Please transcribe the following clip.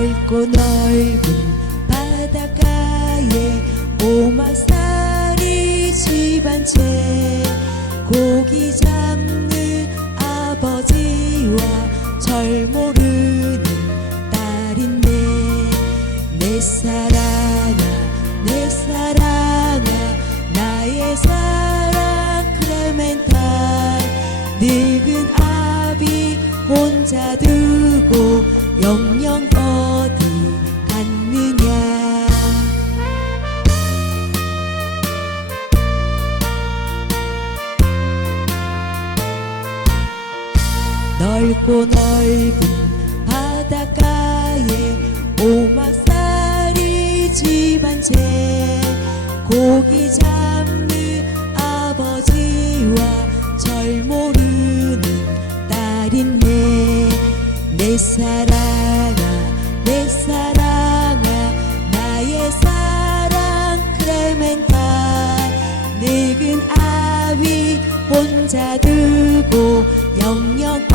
넓고 넓은 바닷가에 오마살이 집안 채 고기 잡는 아버지와 절 모르는 딸인데 내 사랑아 내 사랑아 나의 사랑 클레멘타인 늙은 아비 혼자 두고 넓고 넓은 바닷가에 오막살이 집안 채 고기 잡는 아버지와 절 모르는 딸인네 내 사랑아 내 사랑아 나의 사랑 클레멘타인 늙은 아비 혼자 두고 영영